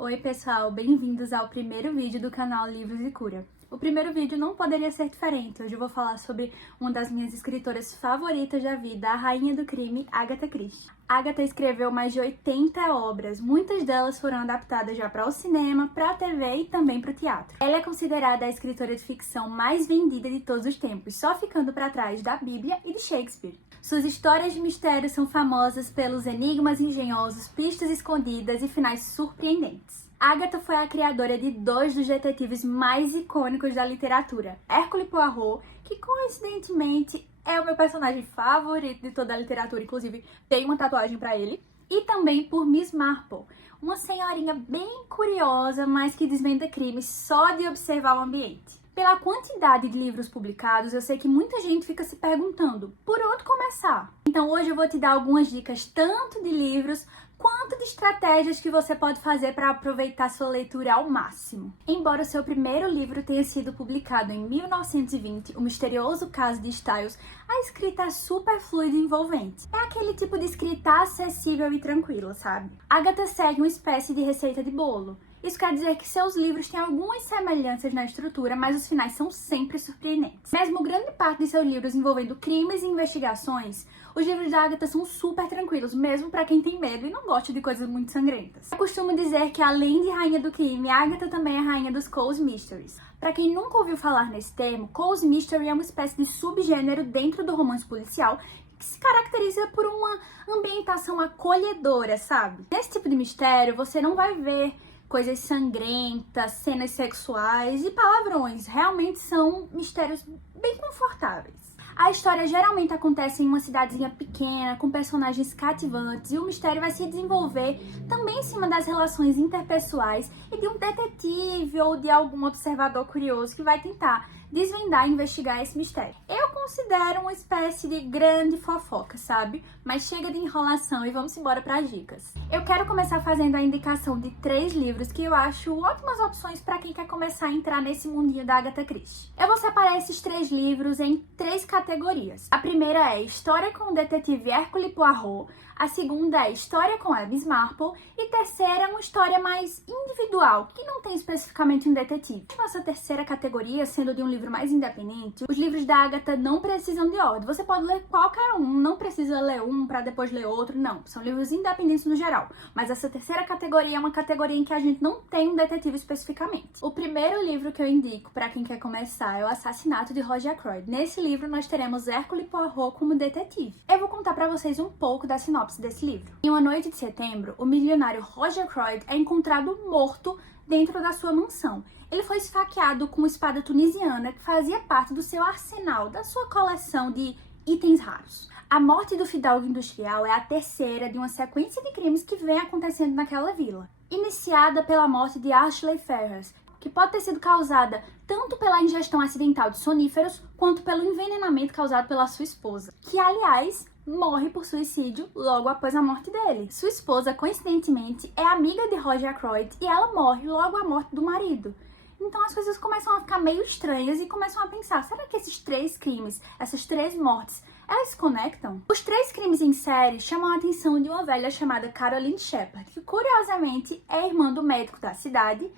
Oi pessoal, bem-vindos ao primeiro vídeo do canal Livros e Cura. O primeiro vídeo não poderia ser diferente. Hoje eu vou falar sobre uma das minhas escritoras favoritas da vida, a rainha do crime, Agatha Christie. Agatha escreveu mais de 80 obras, muitas delas foram adaptadas já para o cinema, para a TV e também para o teatro. Ela é considerada a escritora de ficção mais vendida de todos os tempos, só ficando para trás da Bíblia e de Shakespeare. Suas histórias de mistério são famosas pelos enigmas engenhosos, pistas escondidas e finais surpreendentes. Agatha foi a criadora de dois dos detetives mais icônicos da literatura, Hercule Poirot, que coincidentemente é o meu personagem favorito de toda a literatura, inclusive tem uma tatuagem pra ele, e também por Miss Marple, uma senhorinha bem curiosa, mas que desvenda crimes só de observar o ambiente. Pela quantidade de livros publicados, eu sei que muita gente fica se perguntando por onde começar. Então hoje eu vou te dar algumas dicas tanto de livros quanto de estratégias que você pode fazer para aproveitar sua leitura ao máximo. Embora o seu primeiro livro tenha sido publicado em 1920, O Misterioso Caso de Styles, a escrita é super fluida e envolvente. É aquele tipo de escrita acessível e tranquila, sabe? Agatha segue uma espécie de receita de bolo. Isso quer dizer que seus livros têm algumas semelhanças na estrutura, mas os finais são sempre surpreendentes. Mesmo grande parte de seus livros envolvendo crimes e investigações, os livros da Agatha são super tranquilos, mesmo para quem tem medo e não gosta de coisas muito sangrentas. Eu costumo dizer que além de rainha do crime, a Agatha também é rainha dos Cozy Mysteries. Para quem nunca ouviu falar nesse termo, Cozy Mystery é uma espécie de subgênero dentro do romance policial que se caracteriza por uma ambientação acolhedora, sabe? Nesse tipo de mistério, você não vai ver coisas sangrentas, cenas sexuais e palavrões. Realmente são mistérios bem confortáveis. A história geralmente acontece em uma cidadezinha pequena, com personagens cativantes, e o mistério vai se desenvolver também em cima das relações interpessoais e de um detetive ou de algum observador curioso que vai tentar desvendar e investigar esse mistério. Eu considero uma espécie de grande fofoca, sabe? Mas chega de enrolação e vamos embora para as dicas. Eu quero começar fazendo a indicação de 3 livros que eu acho ótimas opções para quem quer começar a entrar nesse mundinho da Agatha Christie. Eu vou separar esses 3 livros em 3 categorias. A primeira é História com o Detetive Hercule Poirot, a segunda é História com a Miss Marple e a terceira é uma história mais individual, que não tem especificamente um detetive. Nossa terceira categoria, sendo de um livro mais independente, os livros da Agatha não precisam de ordem. Você pode ler qualquer um, não precisa ler um para depois ler outro, não. São livros independentes no geral. Mas essa terceira categoria é uma categoria em que a gente não tem um detetive especificamente. O primeiro livro que eu indico para quem quer começar é O Assassinato de Roger Ackroyd. Nesse livro nós teremos Hercule Poirot como detetive. Eu vou contar para vocês um pouco da sinopse desse livro. Em uma noite de setembro, o milionário Roger Ackroyd é encontrado morto dentro da sua mansão. Ele foi esfaqueado com uma espada tunisiana que fazia parte do seu arsenal, da sua coleção de itens raros. A morte do fidalgo industrial é a terceira de uma sequência de crimes que vem acontecendo naquela vila. Iniciada pela morte de Ashley Ferrars, que pode ter sido causada tanto pela ingestão acidental de soníferos, quanto pelo envenenamento causado pela sua esposa, que, aliás, morre por suicídio logo após a morte dele. Sua esposa, coincidentemente, é amiga de Roger Ackroyd e ela morre logo à morte do marido. Então as coisas começam a ficar meio estranhas e começam a pensar, será que esses 3 crimes, essas 3 mortes, elas se conectam? Os 3 crimes em série chamam a atenção de uma velha chamada Caroline Shepard, que curiosamente é irmã do médico da cidade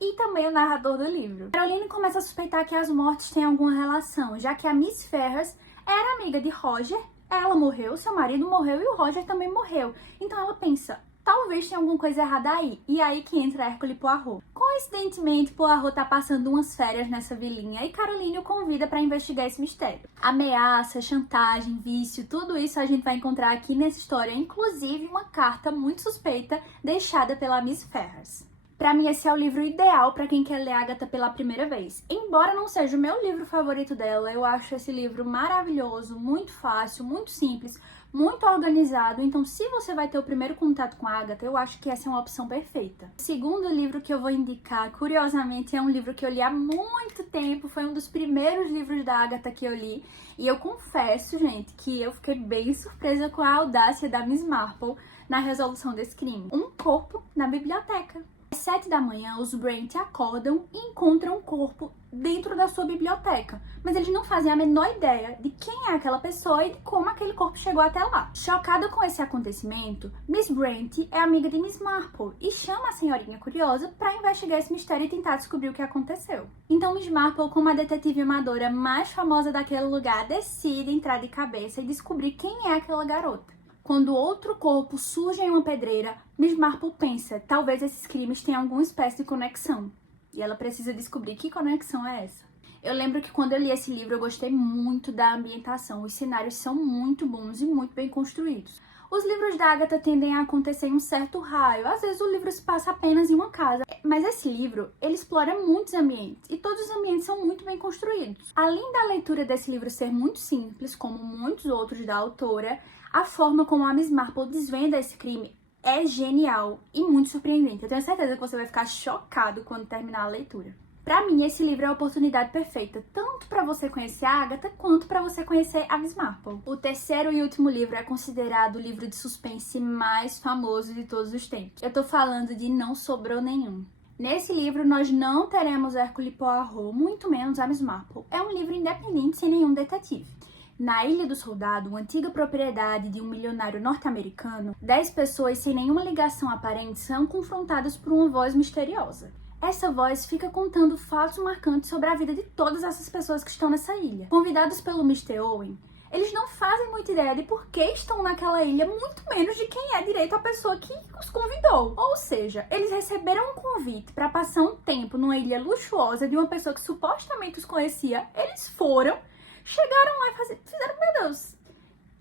e também o narrador do livro. Caroline começa a suspeitar que as mortes têm alguma relação, já que a Miss Ferrars era amiga de Roger, ela morreu, seu marido morreu e o Roger também morreu. Então ela pensa, talvez tenha alguma coisa errada aí. E aí que entra Hercule Poirot. Coincidentemente, Poirot tá passando umas férias nessa vilinha e Caroline o convida para investigar esse mistério. Ameaça, chantagem, vício, tudo isso a gente vai encontrar aqui nessa história, inclusive uma carta muito suspeita deixada pela Miss Ferrars. Pra mim, esse é o livro ideal para quem quer ler Agatha pela primeira vez. Embora não seja o meu livro favorito dela, eu acho esse livro maravilhoso, muito fácil, muito simples, muito organizado. Então, se você vai ter o primeiro contato com a Agatha, eu acho que essa é uma opção perfeita. O segundo livro que eu vou indicar, curiosamente, é um livro que eu li há muito tempo. Foi um dos primeiros livros da Agatha que eu li. E eu confesso, gente, que eu fiquei bem surpresa com a audácia da Miss Marple na resolução desse crime. Um corpo na biblioteca. 7 da manhã, os Brent acordam e encontram um corpo dentro da sua biblioteca. Mas eles não fazem a menor ideia de quem é aquela pessoa e de como aquele corpo chegou até lá. Chocada com esse acontecimento, Miss Brent é amiga de Miss Marple e chama a senhorinha curiosa para investigar esse mistério e tentar descobrir o que aconteceu. Então Miss Marple, como a detetive amadora mais famosa daquele lugar, decide entrar de cabeça e descobrir quem é aquela garota. Quando outro corpo surge em uma pedreira, Miss Marple pensa, talvez esses crimes tenham alguma espécie de conexão. E ela precisa descobrir que conexão é essa. Eu lembro que quando eu li esse livro eu gostei muito da ambientação. Os cenários são muito bons e muito bem construídos. Os livros da Agatha tendem a acontecer em um certo raio. Às vezes o livro se passa apenas em uma casa. Mas esse livro, ele explora muitos ambientes. E todos os ambientes são muito bem construídos. Além da leitura desse livro ser muito simples, como muitos outros da autora, a forma como a Miss Marple desvenda esse crime é genial e muito surpreendente. Eu tenho certeza que você vai ficar chocado quando terminar a leitura. Pra mim, esse livro é a oportunidade perfeita, tanto pra você conhecer a Agatha, quanto pra você conhecer a Miss Marple. O terceiro e último livro é considerado o livro de suspense mais famoso de todos os tempos. Eu tô falando de Não Sobrou Nenhum. Nesse livro, nós não teremos Hercule Poirot, muito menos a Miss Marple. É um livro independente, sem nenhum detetive. Na Ilha do Soldado, uma antiga propriedade de um milionário norte-americano, 10 pessoas sem nenhuma ligação aparente são confrontadas por uma voz misteriosa. Essa voz fica contando fatos marcantes sobre a vida de todas essas pessoas que estão nessa ilha. Convidados pelo Mr. Owen, eles não fazem muita ideia de por que estão naquela ilha, muito menos de quem é direito a pessoa que os convidou. Ou seja, eles receberam um convite para passar um tempo numa ilha luxuosa de uma pessoa que supostamente os conhecia. Eles foram, chegaram lá e fizeram, meu Deus,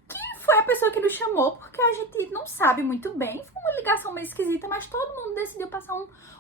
quem foi a pessoa que nos chamou? Porque a gente não sabe muito bem. Foi uma ligação meio esquisita, mas todo mundo decidiu passar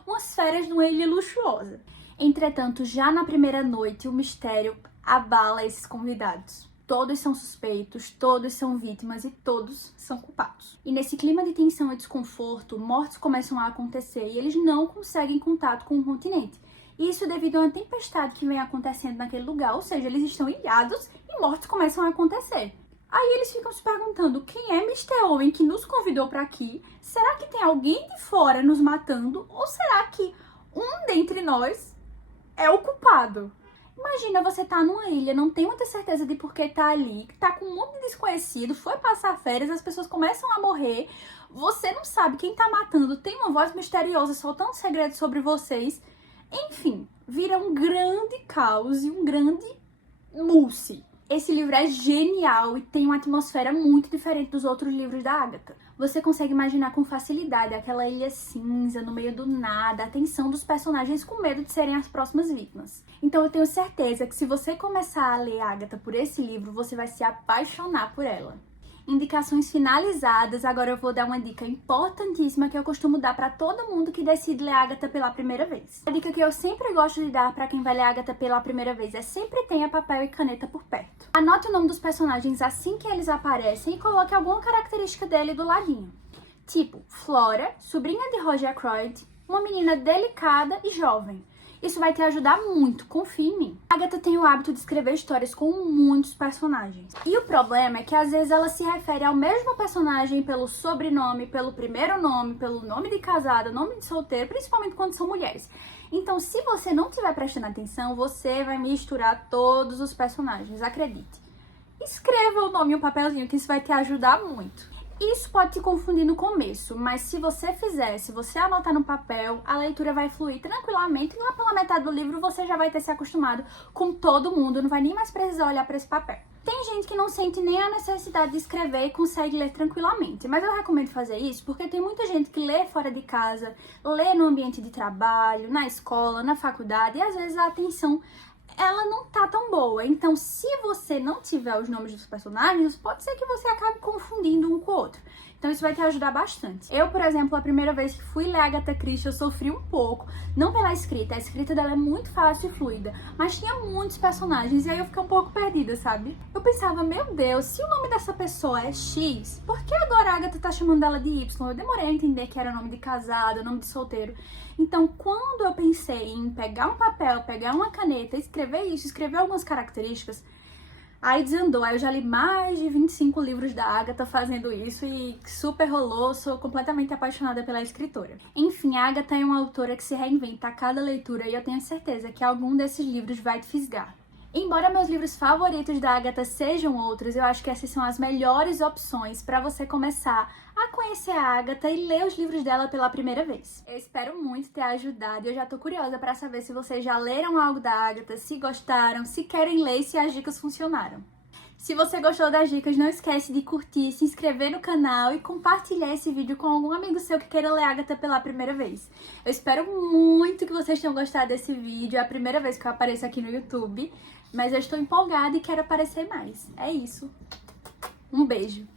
umas férias numa ilha luxuosa. Entretanto, já na primeira noite, o mistério abala esses convidados. Todos são suspeitos, todos são vítimas e todos são culpados. E nesse clima de tensão e desconforto, mortes começam a acontecer e eles não conseguem contato com o continente. Isso devido a uma tempestade que vem acontecendo naquele lugar, ou seja, eles estão ilhados e mortes começam a acontecer. Aí eles ficam se perguntando, quem é Mr. Owen que nos convidou para aqui? Será que tem alguém de fora nos matando? Ou será que um dentre nós é o culpado? Imagina você tá numa ilha, não tem muita certeza de por que tá ali, tá com um monte de desconhecido, foi passar férias, as pessoas começam a morrer, você não sabe quem tá matando, tem uma voz misteriosa soltando segredos sobre vocês. Enfim, vira um grande caos e um grande mousse. Esse livro é genial e tem uma atmosfera muito diferente dos outros livros da Agatha. Você consegue imaginar com facilidade aquela ilha cinza, no meio do nada, a tensão dos personagens com medo de serem as próximas vítimas. Então eu tenho certeza que se você começar a ler Agatha por esse livro, você vai se apaixonar por ela. Indicações finalizadas, agora eu vou dar uma dica importantíssima que eu costumo dar para todo mundo que decide ler Agatha pela primeira vez. A dica que eu sempre gosto de dar para quem vai ler Agatha pela primeira vez é sempre tenha papel e caneta por perto. Anote o nome dos personagens assim que eles aparecem e coloque alguma característica dele do ladinho. Tipo, Flora, sobrinha de Roger Ackroyd, uma menina delicada e jovem. Isso vai te ajudar muito, confia em mim. A Agatha tem o hábito de escrever histórias com muitos personagens. E o problema é que às vezes ela se refere ao mesmo personagem pelo sobrenome, pelo primeiro nome, pelo nome de casada, nome de solteiro, principalmente quando são mulheres. Então, se você não estiver prestando atenção, você vai misturar todos os personagens, acredite. Escreva o nome em um papelzinho que isso vai te ajudar muito. Isso pode te confundir no começo, mas se você fizer, se você anotar no papel, a leitura vai fluir tranquilamente e lá pela metade do livro você já vai ter se acostumado com todo mundo, não vai nem mais precisar olhar para esse papel. Tem gente que não sente nem a necessidade de escrever e consegue ler tranquilamente, mas eu recomendo fazer isso porque tem muita gente que lê fora de casa, lê no ambiente de trabalho, na escola, na faculdade e às vezes a atenção ela não tá tão boa. Então, se você não tiver os nomes dos personagens, pode ser que você acabe confundindo um com o outro. Então, isso vai te ajudar bastante. Eu, por exemplo, a primeira vez que fui ler Agatha Christie, eu sofri um pouco. Não pela escrita, a escrita dela é muito fácil e fluida, mas tinha muitos personagens e aí eu fiquei um pouco perdida, sabe? Eu pensava, meu Deus, se o nome dessa pessoa é X, por que agora a Agatha tá chamando ela de Y? Eu demorei a entender que era nome de casado, nome de solteiro. Então, quando eu pensei em pegar um papel, pegar uma caneta, escrever isso, escrever algumas características, Aí desandou, aí eu já li mais de 25 livros da Agatha fazendo isso e super rolou, sou completamente apaixonada pela escritora. Enfim, a Agatha é uma autora que se reinventa a cada leitura e eu tenho certeza que algum desses livros vai te fisgar. Embora meus livros favoritos da Agatha sejam outros, eu acho que essas são as melhores opções para você começar a conhecer a Agatha e ler os livros dela pela primeira vez. Eu espero muito ter ajudado e eu já tô curiosa para saber se vocês já leram algo da Agatha, se gostaram, se querem ler e se as dicas funcionaram. Se você gostou das dicas, não esquece de curtir, se inscrever no canal e compartilhar esse vídeo com algum amigo seu que queira ler Agatha pela primeira vez. Eu espero muito que vocês tenham gostado desse vídeo, é a primeira vez que eu apareço aqui no YouTube, mas eu estou empolgada e quero aparecer mais. É isso. Um beijo!